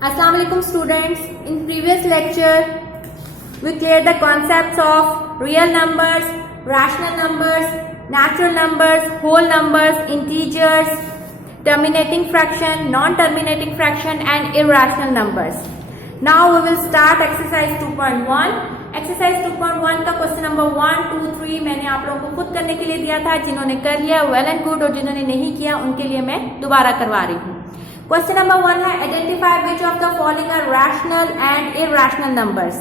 Assalamu alaikum students. In previous lecture, we cleared the concepts of real numbers, rational numbers, natural numbers, whole numbers, integers, terminating fraction, non-terminating fraction and irrational numbers. Now we will start exercise 2.1. Exercise 2.1 का question number 1, 2, 3 मैंने आप लोगों को खुद करने के लिए दिया था. जिन्होंने कर लिया वेल एंड गुड, और जिन्होंने नहीं किया उनके लिए मैं दोबारा करवा रही हूँ. क्वेश्चन नंबर 1 है identify which of the following are rational and irrational numbers.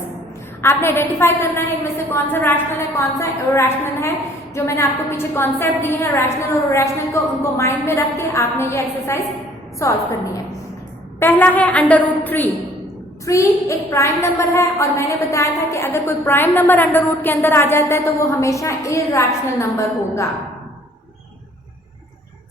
आपने आइडेंटिफाई करना है इनमें से कौन सा रैशनल है कौन सा इरैशनल है. जो मैंने आपको पीछे कॉन्सेप्ट दिए हैं रैशनल और इरैशनल को, उनको माइंड में रख के आपने ये एक्सरसाइज सॉल्व करनी है. पहला है √3. 3 एक प्राइम नंबर है और मैंने बताया था कि अगर कोई प्राइम नंबर अंडर रूट के अंदर आ जाता है तो वो हमेशा इरैशनल नंबर होगा.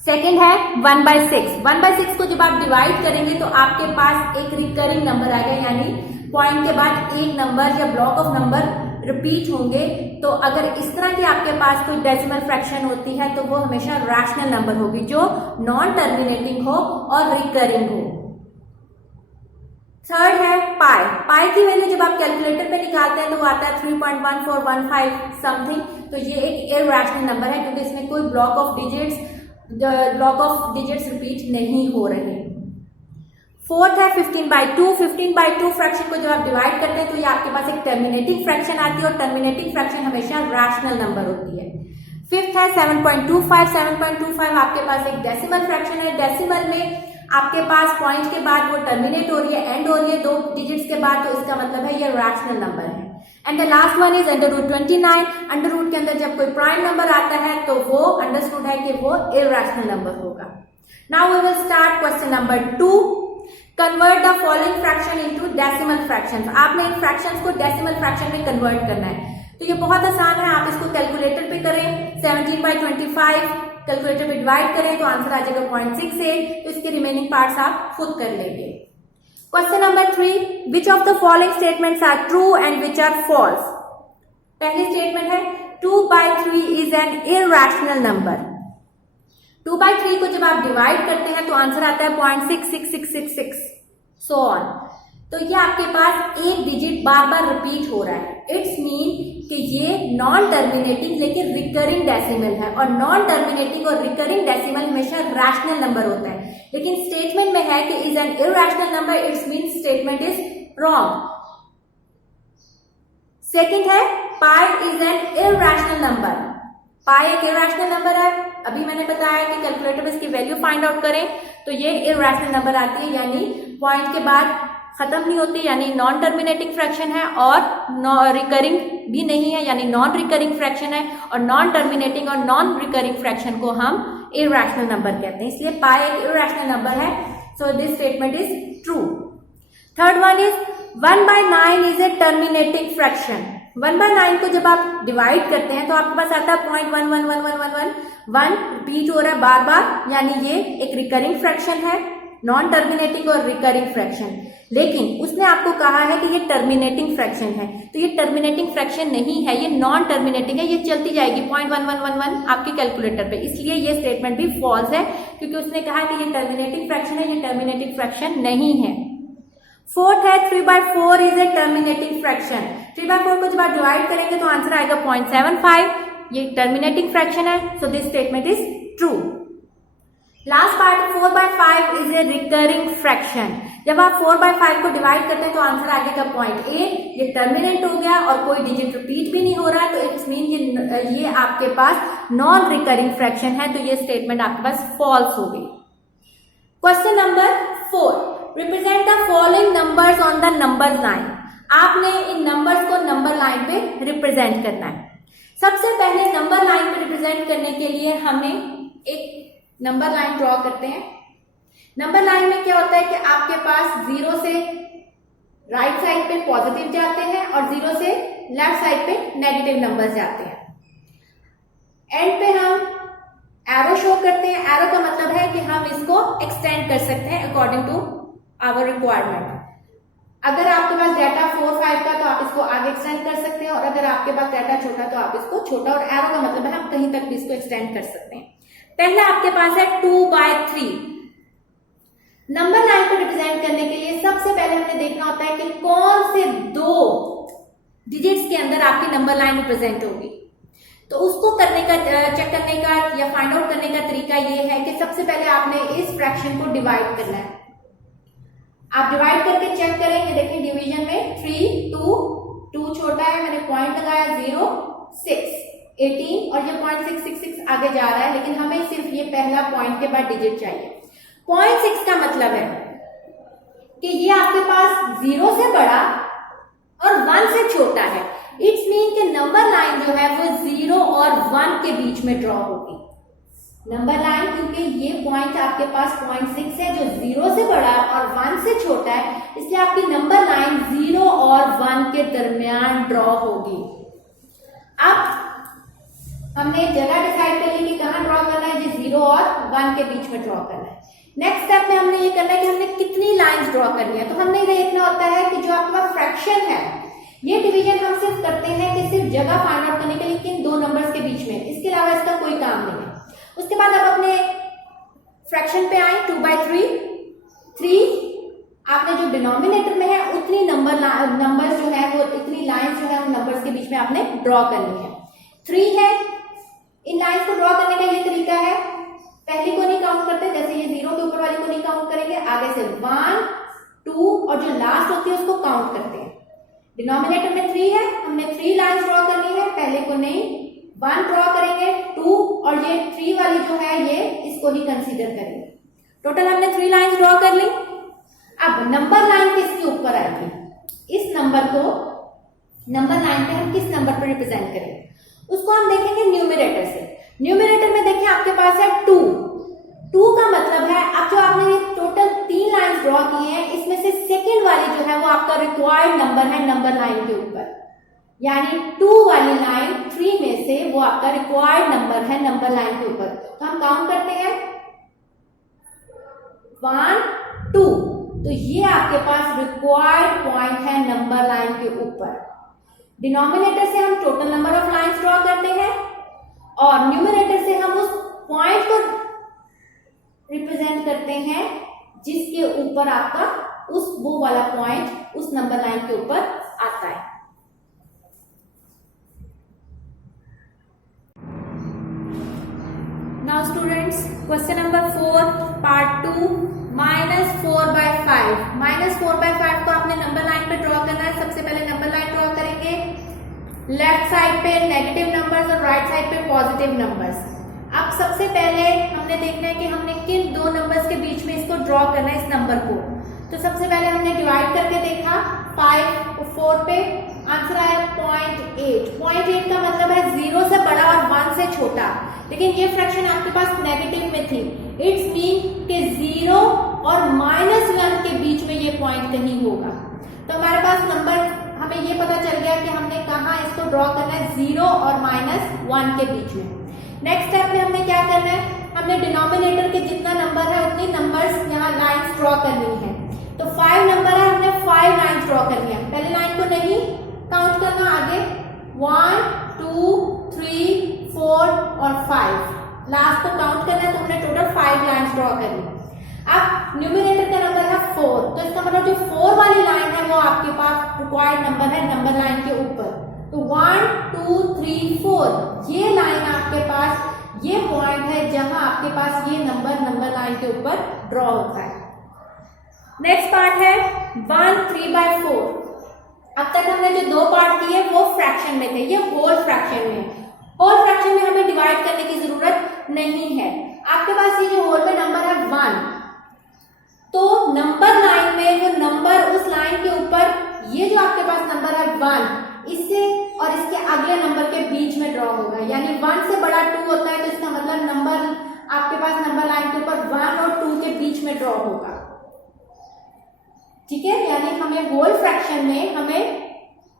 सेकंड है 1/6. 1/6 को जब आप डिवाइड करेंगे तो आपके पास एक रिकरिंग नंबर आएगा, यानी पॉइंट के बाद एक नंबर या ब्लॉक ऑफ नंबर रिपीट होंगे. तो अगर इस तरह की आपके पास कोई डेसिमल फ्रैक्शन होती है तो वो हमेशा रैशनल नंबर होगी जो नॉन टर्मिनेटिंग हो और रिकरिंग हो. थर्ड है पाई. पाई की वैल्यू जब आप कैलकुलेटर पे निकालते हैं तो वो आता है 3.1415 समथिंग. तो ये एक इरैशनल नंबर है क्योंकि इसमें कोई ब्लॉक ऑफ डिजिट्स रिपीट नहीं हो रहे. फोर्थ है 15/2. 15/2 फ्रैक्शन को जब आप डिवाइड करते हैं तो ये आपके पास एक टर्मिनेटिंग फ्रैक्शन आती है और टर्मिनेटिंग फ्रैक्शन हमेशा रैशनल नंबर होती है. फिफ्थ है 7.25. 7.25 आपके पास एक डेसिमल फ्रैक्शन है. डेसिमल में आपके पास पॉइंट के बाद वो टर्मिनेट हो रही है, एंड हो रही है 2 डिजिट्स के बाद, तो इसका मतलब है ये रैशनल नंबर है. And the last one is √29. Under root के अंदर जब कोई प्राइम नंबर आता है तो वो अंडरस्टूड है कि वो इरैशनल नंबर होगा. Now we will start question number 2. Convert the following fraction into decimal fractions. आपने इन फ्रैक्शंस को डेसिमल फ्रैक्शन में कन्वर्ट करना है. तो ये बहुत आसान है, आप इसको कैलकुलेटर पे करें. 17/25 कैलकुलेटर पे डिवाइड करें तो आंसर आ जाएगा 0.68. तो इसके रिमेनिंग पार्ट्स आप खुद कर लेंगे. Question number 3. Which of the following statements are true and which are false. पहली स्टेटमेंट है 2/3 इज एन इरैशनल नंबर. 2/3 को जब आप डिवाइड करते हैं तो आंसर आता है 0.66666 सो ऑन. तो ये आपके पास एक डिजिट बार बार रिपीट हो रहा है. इट्स मीन कि ये नॉन टर्मिनेटिंग लेकिन रिकरिंग डेसिमल है, और नॉन टर्मिनेटिंग और रिकरिंग डेसिमल हमेशा रैशनल नंबर होता है. लेकिन स्टेटमेंट में है कि is an irrational number, it's mean statement is wrong. Second है pi is an irrational number. Pi एक इरैशनल नंबर है. अभी मैंने बताया कि कैलकुलेटर में इसकी वैल्यू फाइंड आउट करें तो ये इरैशनल नंबर आती है, यानी पॉइंट के बाद खत्म नहीं होती, यानी नॉन टर्मिनेटिंग फ्रैक्शन है और रिकरिंग भी नहीं है, यानी नॉन रिकरिंग फ्रैक्शन है. और नॉन टर्मिनेटिंग और नॉन रिकरिंग फ्रैक्शन को हम इरैशनल नंबर कहते हैं. इसलिए पाई एक इरैशनल नंबर है. So this statement is true. Third one is 1/9 is a terminating fraction. 1/9 को जब आप डिवाइड करते हैं तो आपके पास आता है 0.111111 रिपीट हो रहा है बार बार, यानी ये एक रिकरिंग फ्रैक्शन है, नॉन टर्मिनेटिंग और रिकरिंग फ्रैक्शन. लेकिन उसने आपको कहा है कि ये टर्मिनेटिंग फ्रैक्शन है, तो ये टर्मिनेटिंग फ्रैक्शन नहीं है, ये नॉन टर्मिनेटिंग है. ये चलती जाएगी 0.1111 आपके कैलकुलेटर पे. इसलिए ये स्टेटमेंट भी फॉल्स है क्योंकि उसने कहा कि ये टर्मिनेटिंग फ्रैक्शन है, ये टर्मिनेटिंग फ्रैक्शन नहीं है. फोर्थ है 3/4 इज ए टर्मिनेटिंग फ्रैक्शन. 3/4 को जब आप डिवाइड करेंगे तो आंसर आएगा 0.75. ये टर्मिनेटिंग फ्रैक्शन है. So this statement is true. Last part 4/5 is a recurring fraction. जब आप 4/5 को डिवाइड करते हैं तो आंसर आ जाएगा 0.8. ये टर्मिनेट हो गया और कोई डिजिट रिपीट भी नहीं हो रहा है, तो इट्स मीन ये आपके पास नॉन रिकरिंग फ्रैक्शन है. तो ये स्टेटमेंट आपके पास फॉल्स हो गई. Question number 4. Represent the following numbers on the number line. आपने इन नंबर्स को नंबर लाइन पे रिप्रेजेंट करना है. सबसे पहले नंबर लाइन पे रिप्रेजेंट करने के लिए हमें एक नंबर लाइन ड्रॉ करते हैं. नंबर लाइन में क्या होता है कि आपके पास 0 से राइट साइड पे पॉजिटिव जाते हैं और 0 से लेफ्ट साइड पे नेगेटिव नंबर्स जाते हैं. एंड पे हम एरो शो करते हैं. एरो का मतलब है कि हम इसको एक्सटेंड कर सकते हैं अकॉर्डिंग टू आवर रिक्वायरमेंट. अगर आपके पास डाटा 4, 5 का तो आप इसको आगे एक्सटेंड कर सकते हैं, और अगर आपके पास डाटा छोटा तो आप इसको छोटा, और एरो का मतलब है हम कहीं तक भी इसको एक्सटेंड कर सकते हैं. पहला आपके पास है 2/3. नंबर लाइन को रिप्रेजेंट करने के लिए सबसे पहले डिजिट्स के अंदर आपकी नंबर लाइन रिप्रेजेंट होगी। तो उसको करने का, चेक करने का या फाइंड आउट करने का तरीका ये है कि सबसे पहले आपने इस फ्रैक्शन को डिवाइड करना है। आप डिवाइड करके चेक करें, ये देखें डिवीजन में 3, 2 छोटा है, मैंने पॉइंट लगाया 0, 6, 18 और ये 0.666 आगे जा रहा है, लेकिन हमें सिर्फ ये पहला पॉइंट के बाद डिजिट चाहिए। 0.6 का मतलब है कि ये आपके पास 0 से बड़ा और 1 से छोटा है। इट्स मीन कि नंबर लाइन जो है वो 0 और 1 के बीच में ड्रॉ होगी। नंबर लाइन, क्योंकि ये पॉइंट आपके पास 0.6 है जो 0 से बड़ा और 1 से छोटा है, इसलिए आपकी नंबर लाइन 0 और 1 के दरमियान ड्रॉ होगी। अब हमने जगह डिसाइड कर ली कि कहां ड्रॉ करना है, जी 0 और 1 के बीच में ड्रॉ करना है। नेक्स्ट स्टेप में हमने ये करना है कि हमने कितनी लाइंस ड्रॉ करनी है। तो हमने ये देखना होता है कि जो आपका फ्रैक्शन है, ये डिवीजन हम सिर्फ करते हैं कि सिर्फ जगह फाइंड आउट करने के लिए किन दो नंबर्स के बीच में, इसके अलावा इसका कोई काम नहीं है। उसके बाद आप अपने फ्रैक्शन पे आए, 2/3, 3 आपने जो डिनोमिनेटर में है उतनी नंबर्स जो है वो, इतनी लाइंस जो है उन नंबर्स के बीच में आपने ड्रॉ करनी है। 3 है, इन लाइंस को ड्रॉ करने का ये तरीका है, पहली को नहीं काउंट करते, जैसे ये 0 के ऊपर वाली को नहीं काउंट करेंगे, आगे से 1, 2 और जो लास्ट होती है उसको काउंट करते हैं। डिनोमिनेटर में 3 है, हमने 3 लाइंस ड्रॉ करनी है, पहले को नहीं, 1 ड्रॉ करेंगे, 2 और ये 3 वाली जो है ये इसको ही कंसीडर करेंगे। टोटल हमने 3 लाइंस ड्रॉ कर ली। अब नंबर लाइन किसके ऊपर आएगी, इस नंबर को, नंबर लाइन पे हम किस नंबर पर रिप्रेजेंट करेंगे उसको हम देखेंगे न्यूमरेटर से। न्यूमरेटर में देखिए आपके पास है 2 का मतलब है, अब जो आपने ये टोटल 3 लाइंस ड्रॉ की हैं, इसमें से सेकेंड वाली जो है वो आपका रिक्वायर्ड नंबर है नंबर लाइन के ऊपर, यानी 2 वाली लाइन 3 में से वो आपका रिक्वायर्ड नंबर है नंबर लाइन के ऊपर। तो हम काउंट करते हैं 1, 2, तो ये आपके पास रिक्वायर्ड पॉइंट है नंबर लाइन के ऊपर। डिनोमिनेटर से हम total number of lines draw करते हैं और न्यूमरेटर से हम उस पॉइंट को रिप्रेजेंट करते हैं जिसके ऊपर आपका वो वाला पॉइंट उस नंबर लाइन के ऊपर आता है। Now students, question number 4 part 2, -4/5। -4/5 को आपने नंबर लाइन पे ड्रॉ करना है। सबसे पहले नंबर लाइन ड्रॉ करेंगे, लेफ्ट साइड पे नेगेटिव नंबर्स और राइट साइड पे पॉजिटिव नंबर्स। अब सबसे पहले हमने देखना है कि हमने किन दो नंबर्स के बीच में इसको ड्रॉ करना है, इस नंबर को। तो सबसे पहले हमने डिवाइड करके देखा 5 और 4 पे, आंसर आया 0.8। 0.8 का मतलब है 0 से बड़ा और 1 से छोटा, लेकिन ये फ्रैक्शन आपके पास नेगेटिव में थी। इट्स मीन कि 0 और -1 के बीच में ये पॉइंट कहीं होगा। तो हमारे पास नंबर, हमें ये पता चल गया कि हमने कहाँ इसको ड्रॉ करना है, 0 और -1 के बीच में। नेक्स्ट स्टेप में हमने क्या करना है, हमने डिनोमिनेटर के जितना नंबर है उतनी नंबर्स यहाँ लाइंस ड्रॉ करनी है। तो 5 नंबर है, हमने 5 लाइंस ड्रॉ करनी है। पहली लाइन को नहीं काउंट करना, आगे 1, 2, 3, 4 और 5 लास्ट को काउंट करना है। तो हमने टोटल 5 लाइंस ड्रॉ करनी। अब न्यूमरेटर का नंबर है 4, तो इसका मतलब जो 4 वाली लाइन है वो आपके पास रिक्वायर्ड नंबर है नंबर लाइन के ऊपर। तो 1, 2, 3, 4 ये लाइन आपके पास, ये पॉइंट है जहां आपके पास ये नंबर लाइन के ऊपर ड्रॉ होता है। नेक्स्ट पार्ट है 1 3/4। अब तक हमने जो 2 पार्ट किए वो फ्रैक्शन में थे, ये होल फ्रैक्शन में। होल फ्रैक्शन में हमें डिवाइड करने की जरूरत नहीं है। आपके पास ये जो होल में नंबर है 1, तो नंबर लाइन में वो नंबर उस लाइन के ऊपर, ये जो आपके पास नंबर है 1, इससे और इसके अगले नंबर के बीच में ड्रॉ होगा। यानी 1 से बड़ा 2 होता है, तो इसका मतलब नंबर आपके पास नंबर लाइन के ऊपर 1 और 2 के बीच में ड्रॉ होगा। ठीक है, यानी हमें होल फ्रैक्शन में हमें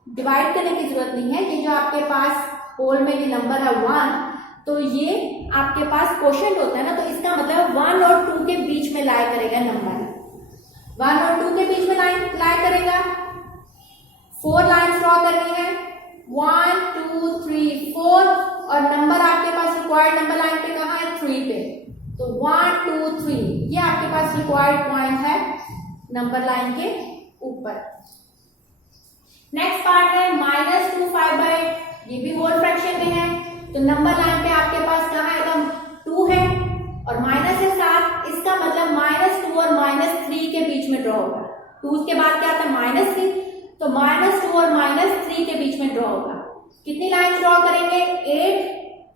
डिवाइड करने की जरूरत नहीं है। ये जो आपके पास होल में ये नंबर है 1, तो ये आपके पास क्वोशिएंट होता है ना, तो इसका मतलब 1 और 2 के बीच में लाया करेगा नंबर। 1 और 2 के बीच में लाया करेगा। 4 लाइन्स ड्रॉ करनी है, 1, 2, 3, 4 और नंबर आपके पास रिक्वायर्ड नंबर लाइन पे कहाँ है, 3 पे। तो 1, 2, 3 ये आपके पास रिक्वायर्ड पॉइंट है नंबर लाइन के ऊपर। नेक्स्ट पार्ट है -2 5/8, ये भी होल फ्रैक्शन में है, तो नंबर लाइन पे आपके पास कहाँ आएगा 2 है और माइनस है 7, इसका मतलब -2 और -3 के बीच में ड्रॉ होगा। 2 के बाद क्या आता है -3, तो -2 और -3 के बीच में ड्रॉ होगा। कितनी लाइन ड्रॉ करेंगे 8,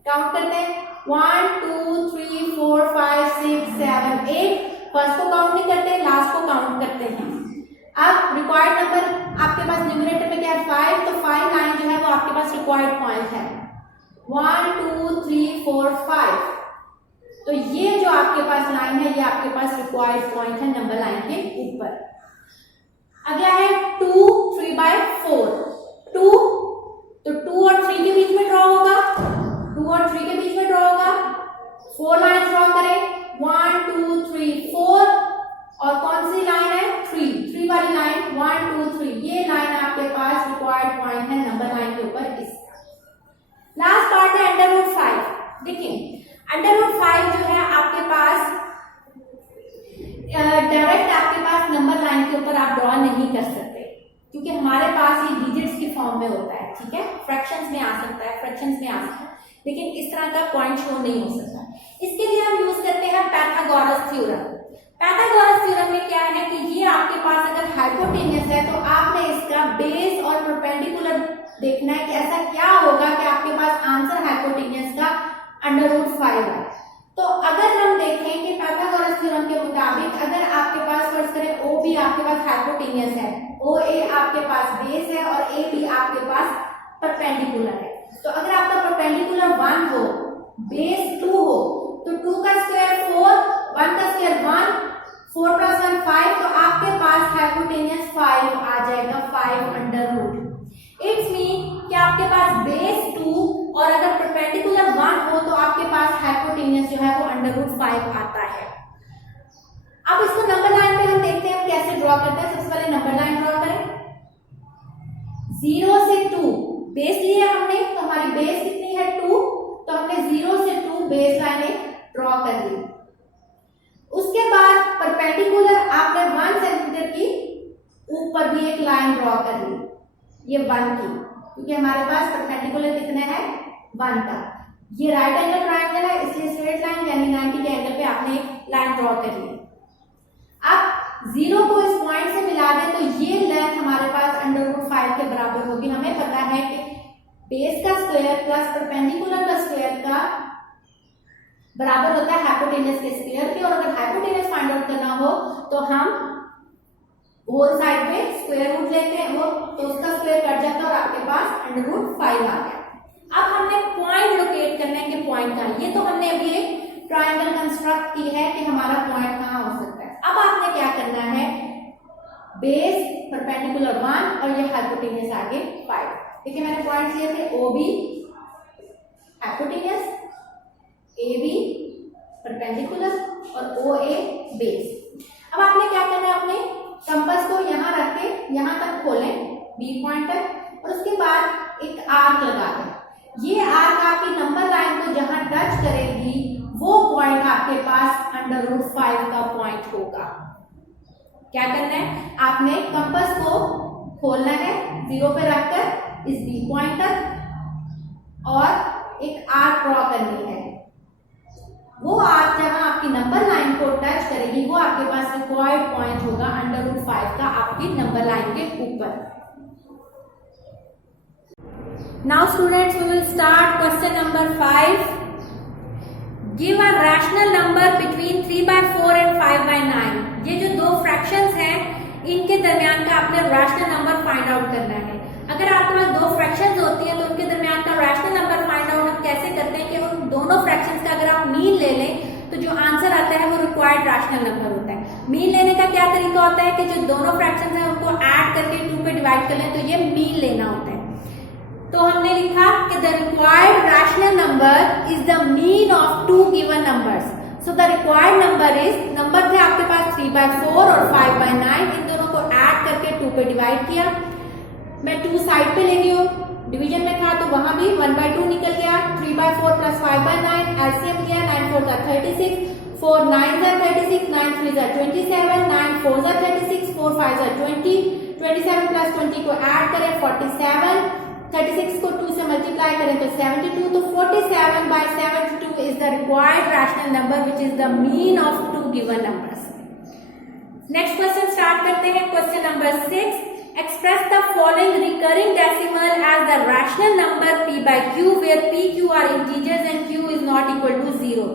काउंट करते हैं 1 2 3 4 5 6 7 8, फर्स्ट को काउंट नहीं करते, लास्ट को काउंट करते हैं। अब रिक्वायर्ड नंबर आपके पास न्यूमरेटर में क्या है 5, तो 5 लाइन जो है वो आपके पास रिक्वायर्ड पॉइंट है 1 2 3 4 5, तो ये जो आपके पास लाइन है ये आपके पास रिक्वायर्ड पॉइंट है नंबर लाइन के ऊपर। अगला है 2 3/4, 2 तो 2 और 3 के बीच में ड्रॉ होगा, 2 और 3 के बीच में ड्रॉ होगा, 4 लाइन ड्रॉ करें 1 2 3 4, और कौन सी लाइन है 3 वाली लाइन 1 2 3, ये लाइन आपके पास रिक्वायर्ड पॉइंट है नंबर लाइन के ऊपर इसका। लास्ट पार्ट है √5। देखिए √5 जो है आपके पास डायरेक्ट आपके पास नंबर लाइन के ऊपर आप ड्रॉ नहीं कर सकते, क्योंकि हमारे पास ये डिजिट्स की फॉर्म में होता है, ठीक है, फ्रैक्शंस में आ सकता है, फ्रैक्शंस में आ सकता है, लेकिन इस तरह का पॉइंट शो नहीं हो सकता। इसके लिए हम यूज करते हैं पाइथागोरस थ्योरम। पाइथागोरस थ्योरम में क्या है कि ये आपके पास अगर हाइपोटेन्यूस है तो आपने इसका बेस और परपेंडिकुलर देखना है कि ऐसा क्या होगा कि आपके पास आंसर हाइपोटेन्यूस का √5 है। तो अगर हम देखें कि पाइथागोरस थ्योरम के मुताबिक अगर आपके पास फर्ज करें OB आपके पास हाइपोटेन्यूस है, OA आपके पास बेस है और AB आपके पास परपेंडिकुलर है, तो अगर आपका परपेंडिकुलर 1 हो, बेस 2 हो, तो 2 का स्क्वायर 4, 1 का स्क्वायर 1, 4 + 1 5, तो आपके पास हाइपोटेन्यूस 5 आ जाएगा, 5 इट्स मीन कि आपके पास बेस 2 और अगर परपेंडिकुलर 1 हो तो आपके पास हाइपोटेन्यूस जो है वो √5 आता है। अब इसको नंबर लाइन पे हम देखते हैं कैसे ड्रॉ करते हैं। सबसे पहले नंबर लाइन ड्रॉ करें 0 से 2, बेस लिया हमने तो हमारी बेस कितनी है 2, तो हमने 0 से 2 बेस लाइन ड्रॉ कर ली। उसके बाद परपेंडिकुलर आपने 1 सेंटीमीटर की ऊपर भी एक लाइन ड्रॉ कर ली, ये 1 की, क्योंकि हमारे पास परपेंडिकुलर कितने है 1 का। ये राइट एंगल ट्रायंगल है इसलिए स्ट्रेट लाइन यानी 90 के एंगल पे आपने एक लाइन ड्रॉ कर ली। अब 0 को इस पॉइंट से मिला दें तो ये लेंथ हमारे पास √5 के बराबर होगी। हमें पता है कि बेस का स्क्वायर प्लस परपेंडिकुलर का स्क्वायर का बराबर होता है हाइपोटेन्यूस के स्क्वायर के, और अगर हाइपोटेन्यूस फाइंड आउट करना हो तो हम होल साइड पे स्क्वायर रूट लेते हैं वो, तो उसका स्क्वायर कट जाता है और आपके पास √5 आ गया। अब हमने पॉइंट लोकेट करना है कि पॉइंट कहाँ, ये तो हमने अभी एक ट्रायंगल कंस्ट्रक्ट की है कि हमारा पॉइंट कहाँ हो सकता है। अब आपने क्या करना है, बेस परपेंडिकुलर 1 और ये हाइपोटेन्यूस आगे 5। देखिए मैंने पॉइंट लिए थे OB हाइपोटेन्यूस, AB परपेंडिकुलर और OA बेस। अब आपने क्या करना है, अपने कंपास को यहाँ रख के यहाँ तक खोलें B पॉइंट तक, और उसके बाद एक आर्क लगा दें। ये आर्क आपकी नंबर लाइन को जहां टच करेगी वो पॉइंट आपके पास √5 का पॉइंट होगा। क्या करना है, आपने कंपास को खोलना है 0 पे रखकर इस B पॉइंट तक और एक आर्क ड्रॉ करनी है। वो आर्क जहां आपकी नंबर लाइन को टच करेगी वो आपके पास रिक्वायर्ड पॉइंट होगा √5 का आपकी नंबर लाइन के ऊपर। Now students we will start question number 5। Give a rational number between 3/4 and 5/9। ये जो दो फ्रैक्शंस हैं इनके दरमियान का आपने रैशनल नंबर फाइंड आउट करना है। अगर आपके पास दो फ्रैक्शंस होती हैं तो उनके दरमियान का रैशनल नंबर फाइंड आउट हम कैसे करते हैं कि उन दोनों फ्रैक्शंस का अगर आप मीन ले लें तो जो आंसर आता है वो रिक्वायर्ड रैशनल नंबर होता है। मीन लेने का क्या तरीका होता है कि जो दोनों फ्रैक्शंस हैं उनको ऐड करके 2 पे डिवाइड कर लें, तो ये मीन लेना होता है। तो हमने लिखा कि the required rational number is the mean of 2 given numbers. So the required number is, number थे आपके पास 3/4 और 5/9, इन दोनों को ऐड करके 2 पे डिवाइड किया। मैं 2 साइड पे ले गई हूँ, डिवीजन में था तो वहां भी 1/2 निकल गया। 3/4 प्लस 5/9 एलसीएम लिया, 9 4 जा 36, 4 9 जा 36, 9 3 जा 27, 9 4 जा 36, 4 5 जा 20, 27 प्लस 20 को ऐड करें 47, 36 को 2 से मल्टीप्लाई करें तो 72, तो 47 by 72 is the required rational number which is the mean of two given numbers. Next question start करते हैं. Question number 6, express the following recurring decimal as the rational number p by q where p q are integers and q is not equal to 0.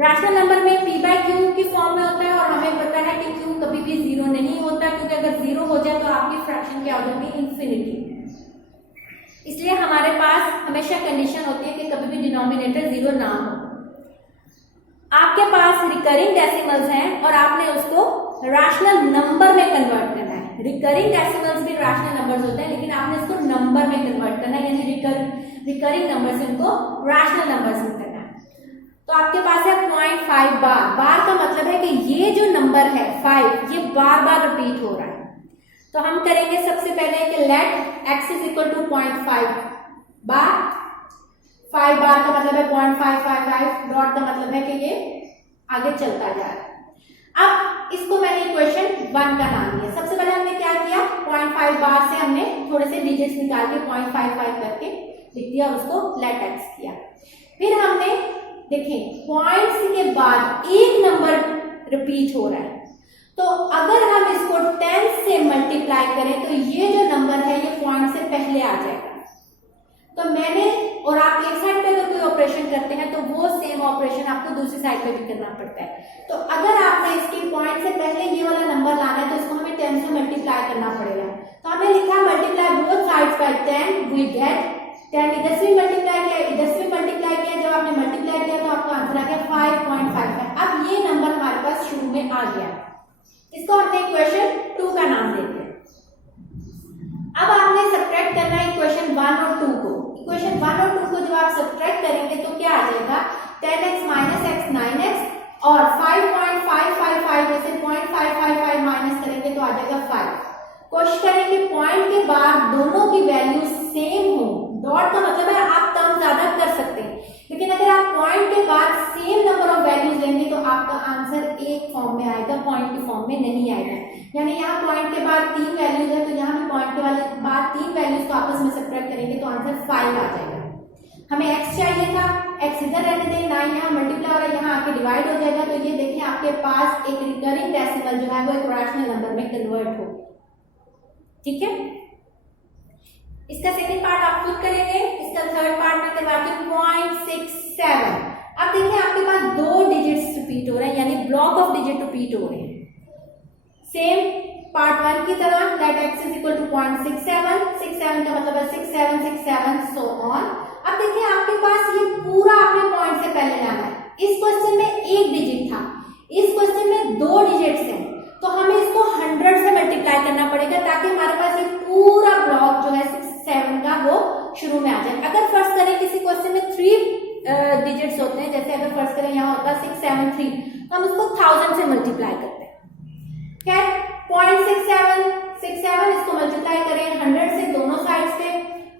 Rational number में p by q की form में होता है और हमें पता है कि q कभी भी 0 नहीं होता, क्योंकि अगर 0 हो जाए तो आपकी फ्रैक्शन क्या हो जाएगी, इन्फिनिटी. इसलिए हमारे पास हमेशा कंडीशन होती है कि कभी भी डिनोमिनेटर 0 ना हो. आपके पास रिकरिंग डेसिमल्स हैं और आपने उसको रैशनल नंबर में कन्वर्ट करना है. रिकरिंग डेसिमल्स भी रैशनल नंबर्स होते हैं, लेकिन आपने इसको नंबर में कन्वर्ट करना है, यानी रिकरिंग नंबर से इनको रैशनल नंबर्स में करना है. तो आपके पास है 0.5 बार. बार का मतलब है कि ये जो नंबर है 5, ये बार बार रिपीट हो रहा है. तो हम करेंगे सबसे पहले कि let x is equal to 0.5 bar. 5 bar का मतलब है 0.555, डॉट का मतलब है कि ये आगे चलता जा रहा है. अब इसको मैंने इक्वेशन 1 का नाम दिया. सबसे पहले हमने क्या किया, 0.5 बार से हमने थोड़े से डिजिट्स निकाल के 0.55 करके लिख दिया, उसको लेट x किया. फिर हमने देखें पॉइंट्स के बाद एक नंबर रिपीट हो रहा है, तो अगर हम इसको 10 से मल्टीप्लाई करें तो ये जो नंबर है ये पॉइंट से पहले आ जाएगा. तो मैंने और आप एक साइड पे अगर कोई ऑपरेशन करते हैं तो वो सेम ऑपरेशन आपको दूसरी साइड पे भी करना पड़ता है. तो अगर आपने इसके पॉइंट से पहले ये वाला नंबर लाना है तो इसको हमें 10 से मल्टीप्लाई करना पड़ेगा. तो हमने लिखा multiply both sides by 10 we get 10. इधर से भी मल्टीप्लाई किया, इधर से भी मल्टीप्लाई किया. जब आपने मल्टीप्लाई किया तो आपका आंसर आ गया 5.55. अब ये नंबर हमारे पास शुरू में आ गया. इसको हमने इक्वेशन 2 का नाम दे दिया. अब आपने सब्ट्रैक्ट करना है इक्वेशन 1 और 2 को. इक्वेशन 1 और 2 को जब आप सब्ट्रैक्ट करेंगे तो क्या आ जाएगा, 10x माइनस x 9x और 5.555 में से 0.555 माइनस करेंगे तो आ जाएगा 5. कोशिश करें कि पॉइंट के बाद दोनों की वैल्यू सेम हो. डॉट का मतलब है आप कम ज्यादा कर सकते हैं, लेकिन अगर आप पॉइंट के बाद सेम नंबर ऑफ वैल्यूज लेंगे तो आपका आंसर एक फॉर्म में आएगा, पॉइंट की फॉर्म में नहीं आएगा. यानी यहाँ पॉइंट के बाद 3 वैल्यूज है तो यहाँ भी पॉइंट के बाद 3 वैल्यूज को आपस में सब्ट्रैक्ट करेंगे तो आंसर 5 आ जाएगा. हमें x चाहिए था, x इधर रहने दें, 9 यहाँ मल्टीप्लाई हो रहा है, यहाँ आके डिवाइड हो जाएगा. तो ये देखिए आपके पास एक रिकरिंग डेसिमल जो है वो एक रैशनल नंबर में कन्वर्ट हो. ठीक है, इसका सेकंड पार्ट आप खुद करेंगे. इसका थर्ड पार्ट में करवाती हूँ 0.67. अब देखिए आपके पास 2 डिजिट्स रिपीट हो रहे हैं, यानी ब्लॉक ऑफ डिजिट रिपीट हो रहे हैं सेम पार्ट 1 की तरह. Let x is equal to 0.67. 67 का मतलब है 6767 सो ऑन. अब देखिए आपके पास ये पूरा आपने पॉइंट से पहले लाना है. इस क्वेश्चन में एक डिजिट था, इस क्वेश्चन में 2 डिजिट्स हैं, तो हमें इसको 100 से मल्टीप्लाई करना पड़ेगा ताकि हमारे पास ये पूरा ब्लॉक जो है 67 का वो शुरू में आ जाए. अगर फर्स्ट करें किसी क्वेश्चन में 3 डिजिट्स होते हैं, जैसे अगर फर्स्ट करें यहाँ होता है 673, तो हम उसको 1000 से मल्टीप्लाई करते हैं. क्या 0.67 इसको मल्टीप्लाई करें 100 से दोनों साइड से.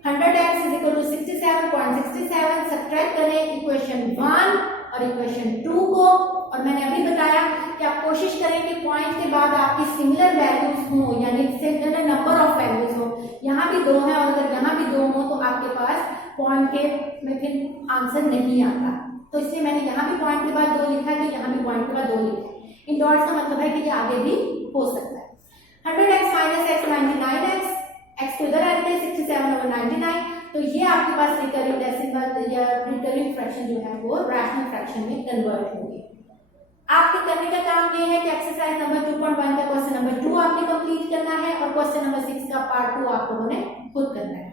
100x is equal to 67.67. Subtract करें इक्वेशन 1 और इक्वेशन 2 को. और मैंने अभी बताया कि आप कोशिश करें कि पॉइंट के बाद आपकी सिमिलर वैल्यूज हो, यानी सिमिलर नंबर ऑफ वैल्यूज हो. यहाँ भी 2 है और अगर यहाँ भी 2 हो तो आपके पास पॉइंट के में फिर आंसर नहीं आता. तो इसलिए मैंने यहाँ भी पॉइंट के बाद 2 लिखा है, तो यहाँ भी पॉइंट के बाद 2 लिखा है. इन डॉट्स का मतलब है कि ये आगे भी हो सकता है. 100x minus x 99x, x को इधर आते हैं 67/99. तो ये आपके पास रिकरिंग डेसिमल या रिकरिंग फ्रैक्शन जो है वो रैशनल फ्रैक्शन में कन्वर्ट होगी. आपके करने का काम ये है कि एक्सरसाइज नंबर 2.1 का क्वेश्चन नंबर 2 आपने कंप्लीट करना है और क्वेश्चन नंबर 6 का पार्ट 2 आप लोगों ने खुद करना है.